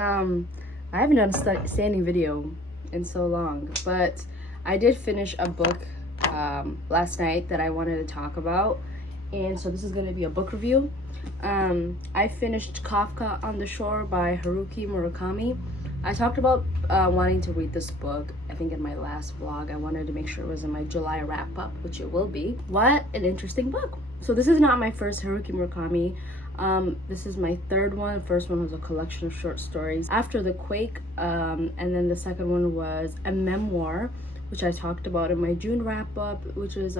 I haven't done a standing video in so long, but I did finish a book last night that I wanted to talk about, and so this is going to be a book review. I finished Kafka on the Shore by Haruki Murakami. I talked about wanting to read this book, I think in my last vlog. I wanted to make sure it was in my July wrap-up, which it will be. What an interesting book. So this is not my first Haruki Murakami. This is my third one. The first one was a collection of short stories after the quake, and then the second one was a memoir, which I talked about in my June wrap-up, which is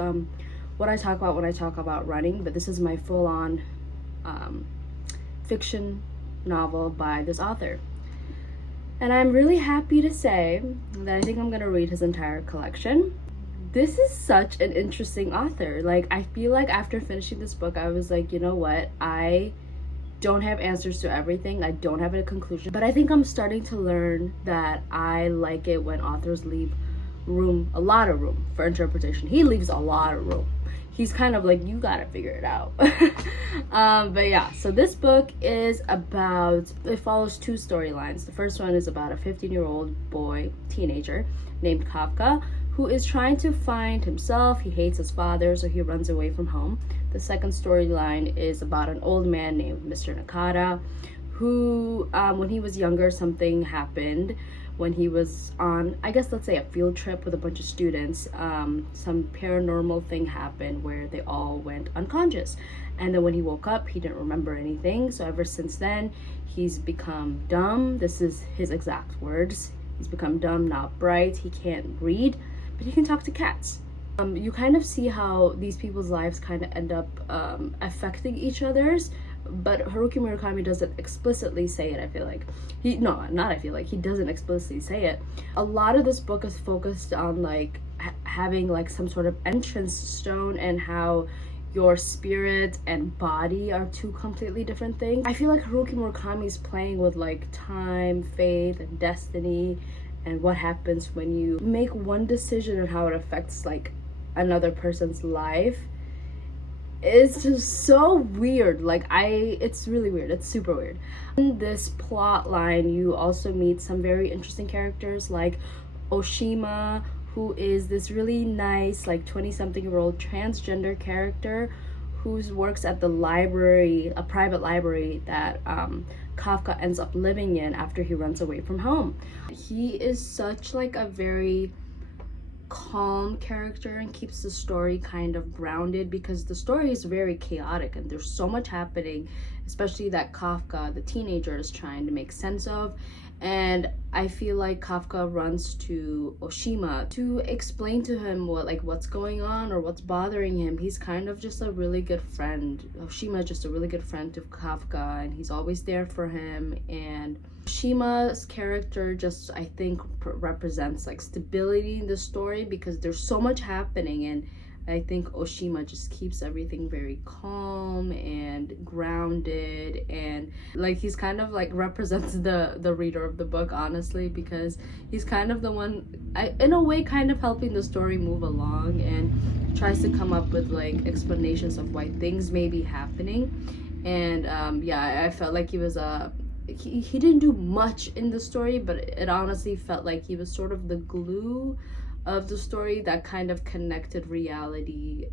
what I talk about when I talk about running. But this is my full-on fiction novel by this author. And I'm really happy to say that I think I'm gonna read his entire collection. This is such an interesting author. Like, I feel like after finishing this book, I was like, you know what? I don't have answers to everything. I don't have a conclusion. But I think I'm starting to learn that I like it when authors leave room, a lot of room for interpretation. He leaves a lot of room. He's kind of like, you gotta figure it out. But yeah, so this book is about, it follows two storylines. The first one is about a 15-year-old boy, teenager, named Kafka, who is trying to find himself. He hates his father, so he runs away from home. The second storyline is about an old man named Mr. Nakata, who, when he was younger, something happened. When he was on, I guess, let's say a field trip with a bunch of students, some paranormal thing happened where they all went unconscious. And then when he woke up, he didn't remember anything. So ever since then, he's become dumb. This is his exact words. He's become dumb, not bright. He can't read, but he can talk to cats. You kind of see how these people's lives kind of end up affecting each other's, but Haruki Murakami doesn't explicitly say it. I feel like he doesn't explicitly say it. A lot of this book is focused on like having like some sort of entrance stone, and how your spirit and body are two completely different things. I feel like Haruki Murakami is playing with like time, fate, and destiny, and what happens when you make one decision and how it affects like another person's life. It's just so weird. It's really weird. It's super weird. In this plot line, you also meet some very interesting characters like Oshima, who is this really nice, like 20-something-year-old transgender character who works at the library, a private library that Kafka ends up living in after he runs away from home. He is such like a very calm character and keeps the story kind of grounded, because the story is very chaotic and there's so much happening, especially that Kafka, the teenager, is trying to make sense of. And I feel like Kafka runs to Oshima to explain to him what's going on or what's bothering him. He's kind of just a really good friend. Oshima is just a really good friend to Kafka, and he's always there for him. And Oshima's character just, I think, represents like stability in the story, because there's so much happening, and I think Oshima just keeps everything very calm and grounded, and like he's kind of like represents the reader of the book, honestly, because he's kind of the one, in a way, kind of helping the story move along, and tries to come up with like explanations of why things may be happening. And yeah, I felt like he was he didn't do much in the story, but it honestly felt like he was sort of the glue of the story that kind of connected reality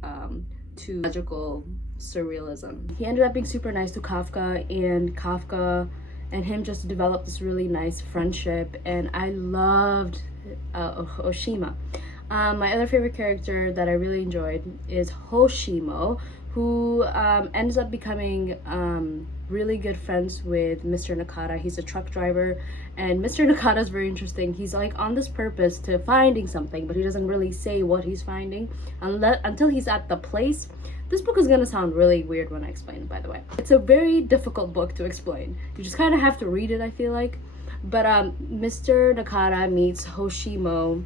to magical surrealism. He ended up being super nice to Kafka, and Kafka and him just developed this really nice friendship, and I loved Oshima. My other favorite character that I really enjoyed is Hoshimo, who ends up becoming really good friends with Mr. Nakata. He's a truck driver, and Mr. Nakata is very interesting. He's like on this purpose to finding something, but he doesn't really say what he's finding until he's at the place. This book is gonna sound really weird when I explain it, by the way. It's a very difficult book to explain. You just kind of have to read it, I feel like. But Mr. Nakata meets Hoshimo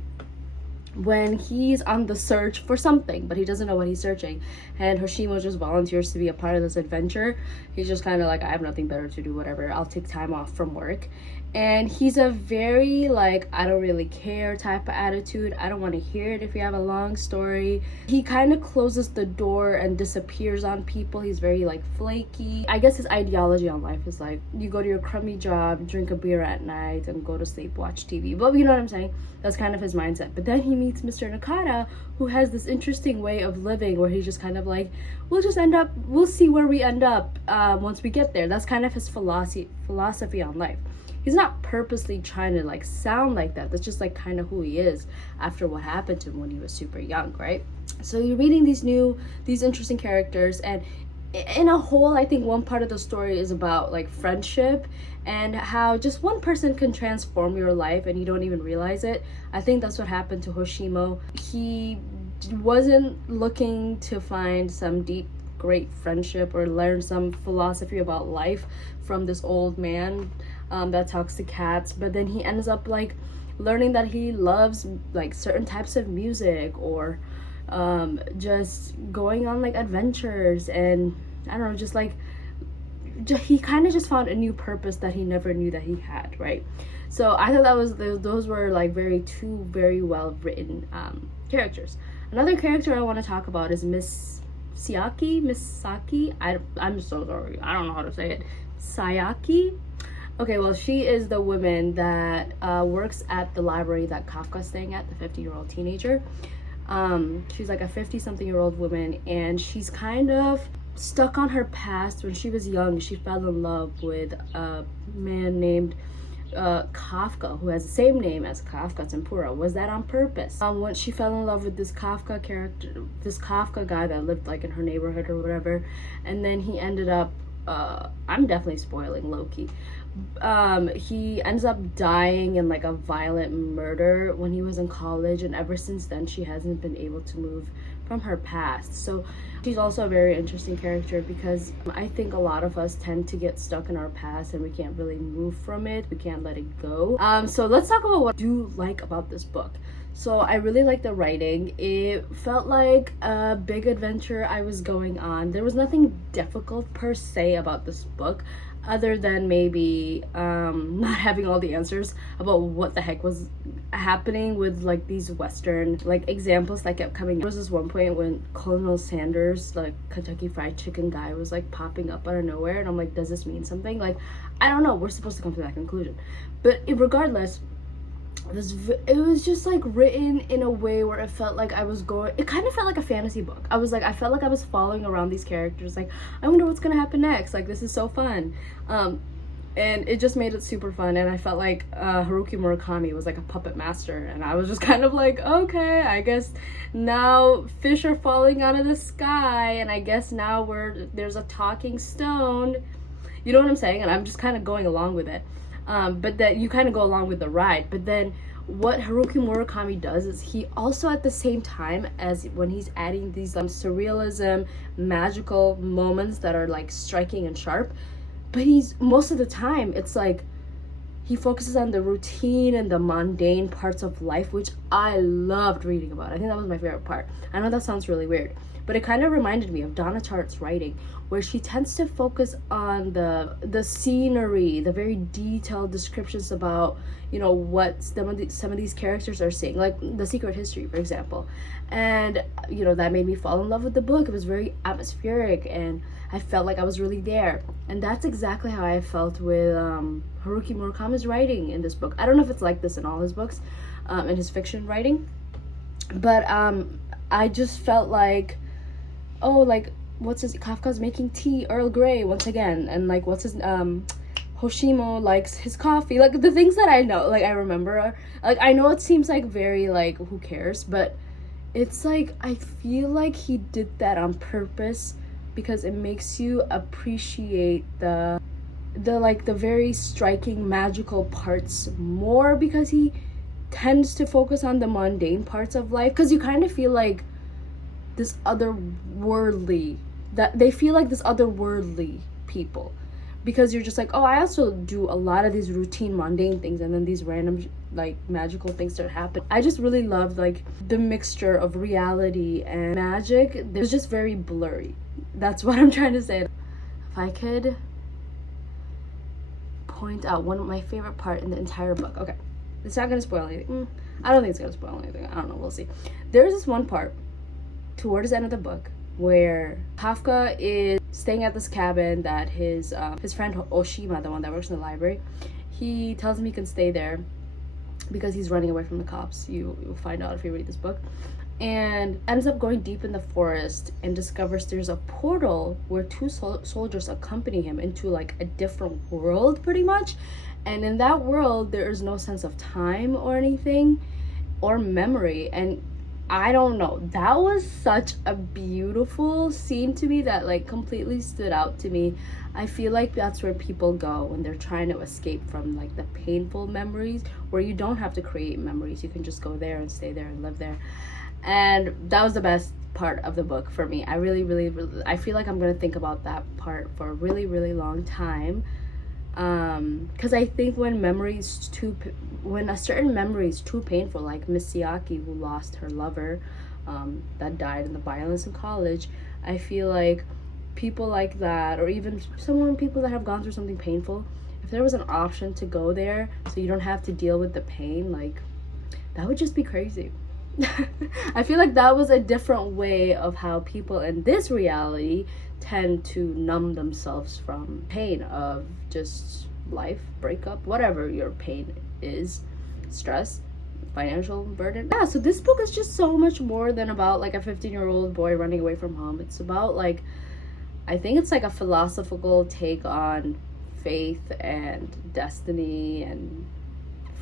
when he's on the search for something, but he doesn't know what he's searching, and Hoshimo just volunteers to be a part of this adventure. He's just kind of like, I have nothing better to do, whatever, I'll take time off from work. And he's a very like, I don't really care type of attitude. I don't want to hear it if you have a long story. He kind of closes the door and disappears on people. He's very like flaky. I guess his ideology on life is like, you go to your crummy job, drink a beer at night, and go to sleep, watch TV. But you know what I'm saying? That's kind of his mindset. But then he meets Mr. Nakata, who has this interesting way of living where he's just kind of like, we'll see where we end up once we get there. That's kind of his philosophy on life. He's not purposely trying to like sound like that. That's just like kind of who he is after what happened to him when he was super young, right? So you're reading these interesting characters, and in a whole, I think one part of the story is about like friendship and how just one person can transform your life and you don't even realize it. I think that's what happened to Hoshimo. He wasn't looking to find some deep great friendship or learn some philosophy about life from this old man that talks to cats, but then he ends up like learning that he loves like certain types of music, or just going on like adventures, and I don't know, just like he kind of just found a new purpose that he never knew that he had, right? So I thought those were like two very well written characters. Another character I want to talk about is Miss Saki. I'm so sorry, I don't know how to say it. Sayaki. Okay, well, she is the woman that works at the library that Kafka's staying at, the 50-year-old teenager. She's like a 50-something-year-old woman, and she's kind of stuck on her past. When she was young, she fell in love with a man named Kafka, who has the same name as Kafka Tempura. Was that on purpose? When she fell in love with this Kafka character, this Kafka guy that lived like in her neighborhood or whatever, and then he ended up, I'm definitely spoiling low-key. He ends up dying in like a violent murder when he was in college, and ever since then she hasn't been able to move from her past. So she's also a very interesting character because I think a lot of us tend to get stuck in our past and we can't really move from it. We can't let it go. So let's talk about what I do like about this book. So I really like the writing. It felt like a big adventure I was going on. There was nothing difficult per se about this book, other than maybe not having all the answers about what the heck was happening with like these Western like examples that kept coming. There was this one point when Colonel Sanders, like Kentucky Fried Chicken guy, was like popping up out of nowhere, and I'm like, does this mean something? Like, I don't know, we're supposed to come to that conclusion. But regardless, it was just like written in a way where it felt like it kind of felt like a fantasy book. I felt like I was following around these characters, like, I wonder what's gonna happen next, like this is so fun. And it just made it super fun, and I felt like Haruki Murakami was like a puppet master, and I was just kind of like, okay, I guess now fish are falling out of the sky, and I guess now there's a talking stone, you know what I'm saying? And I'm just kind of going along with it. But that you kind of go along with the ride. But then what Haruki Murakami does is he also, at the same time as when he's adding these surrealism, magical moments that are like striking and sharp, but most of the time it's like he focuses on the routine and the mundane parts of life, which I loved reading about. I think that was my favorite part. I know that sounds really weird, but it kind of reminded me of Donna Tartt's writing, where she tends to focus on the scenery, the very detailed descriptions about, you know, what some of these characters are seeing, like The Secret History, for example. And, you know, that made me fall in love with the book. It was very atmospheric, and I felt like I was really there. And that's exactly how I felt with Haruki Murakami's writing in this book. I don't know if it's like this in all his books, in his fiction writing, but I just felt like, oh, like, Kafka's making tea, Earl Grey, once again, and like, Hoshimo likes his coffee, like the things that I know, like I remember, like I know it seems like very like, who cares, but it's like, I feel like he did that on purpose because it makes you appreciate the very striking magical parts more, because he tends to focus on the mundane parts of life, because you kind of feel like this otherworldly people, because you're just like, oh, I also do a lot of these routine mundane things, and then these random like magical things that happen. I just really loved like the mixture of reality and magic. It was just very blurry. That's what I'm trying to say. If I could point out one of my favorite part in the entire book. Okay, it's not gonna spoil anything. I don't think it's gonna spoil anything. I don't know, we'll see. There's this one part towards the end of the book where Kafka is staying at this cabin that his friend Oshima, the one that works in the library, he tells him he can stay there because he's running away from the cops. You'll find out if you read this book. And ends up going deep in the forest and discovers there's a portal where two soldiers accompany him into like a different world, pretty much. And in that world, there is no sense of time or anything or memory. And I don't know, that was such a beautiful scene to me that like completely stood out to me. I feel like that's where people go when they're trying to escape from like the painful memories, where you don't have to create memories. You can just go there and stay there and live there. And that was the best part of the book for me. I really I feel like I'm gonna think about that part for a really long time, because I think when a certain memory is too painful, like Miss Siaki, who lost her lover, that died in the violence in college, I feel like people like that, or even people that have gone through something painful, if there was an option to go there so you don't have to deal with the pain, like that would just be crazy. I feel like that was a different way of how people in this reality tend to numb themselves from pain of just life, breakup, whatever your pain is, stress, financial burden. Yeah, so this book is just so much more than about like a 15-year-old boy running away from home. It's about like, I think it's like a philosophical take on faith and destiny and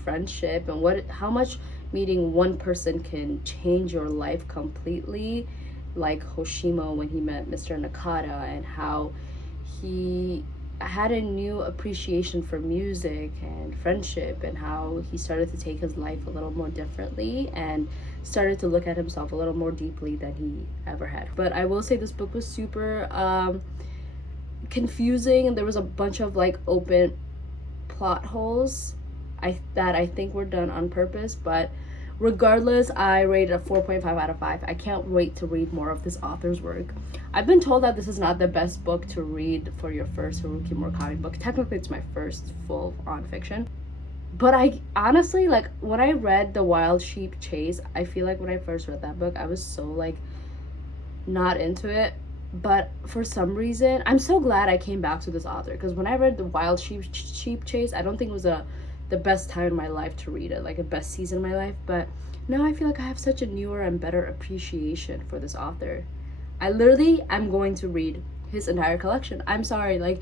friendship, and how much meeting one person can change your life completely, like Hoshima when he met Mr. Nakata, and how he had a new appreciation for music and friendship, and how he started to take his life a little more differently and started to look at himself a little more deeply than he ever had. But I will say this book was super confusing, and there was a bunch of like open plot holes that I think were done on purpose, but regardless, I rated a 4.5 out of 5. I can't wait to read more of this author's work. I've been told that this is not the best book to read for your first Haruki Murakami book. Technically, it's my first full-on fiction. But I honestly, like, when I read The Wild Sheep Chase, I feel like when I first read that book, I was so, like, not into it. But for some reason, I'm so glad I came back to this author, because when I read The Wild Sheep Chase, I don't think it was the best time in my life to read it, like a best season of my life, but now I feel like I have such a newer and better appreciation for this author. I'm going to read his entire collection. I'm sorry, like,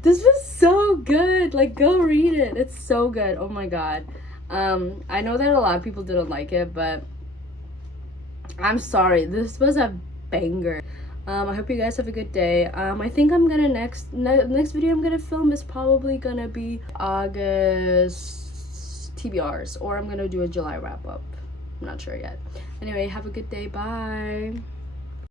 this was so good. Like, go read it. It's so good. Oh my god. I know that a lot of people didn't like it, but I'm sorry. This was a banger. I hope you guys have a good day. I think I'm gonna next video I'm gonna film is probably gonna be August TBRs, or I'm gonna do a July wrap up. I'm not sure yet. Anyway, have a good day. Bye.